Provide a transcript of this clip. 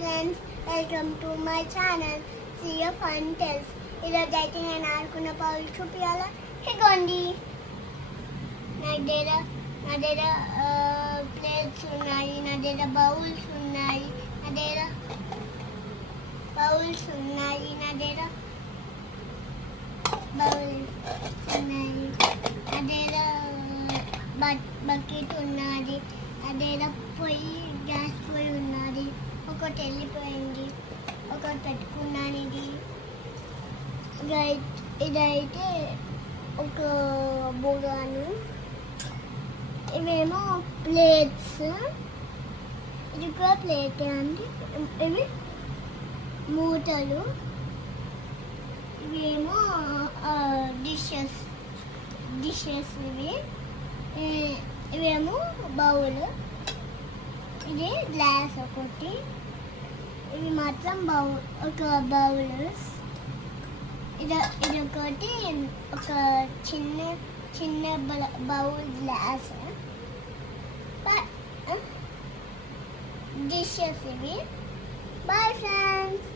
Friends, welcome to my channel సియో fun tales. ఈరోజు అయితే నేను ఆడుకున్న పౌలు చూపించాలా. ఇగోండి నా దగ్గర ప్లేట్స్ ఉన్నాయి, నా దగ్గర బౌల్స్ ఉన్నాయి, నా దగ్గర బౌల్స్ ఉన్నాయి, నా దగ్గర బకెట్ ఉన్నది, నా దగ్గర గ్యాస్ పొయ్యి ఉన్నది, ఒకటి వెళ్ళిపోయింది, ఒకటి పెట్టుకున్నాను. ఇదైతే ఒక బుగాను, ఇవేమో ప్లేట్స్, ఇది కూడా ప్లేట్ అండి. ఇవి మూటలు, ఇవేమో డిషెస్ ఇవేమో బౌల్, ఇది గ్లాస్ ఒకటి, ఇవి మాత్రం ఒక బౌల్స్, ఇదొకటి ఒక చిన్న బౌల్ గ్లాస్, డిషెస్ ఇవి. Boy friends.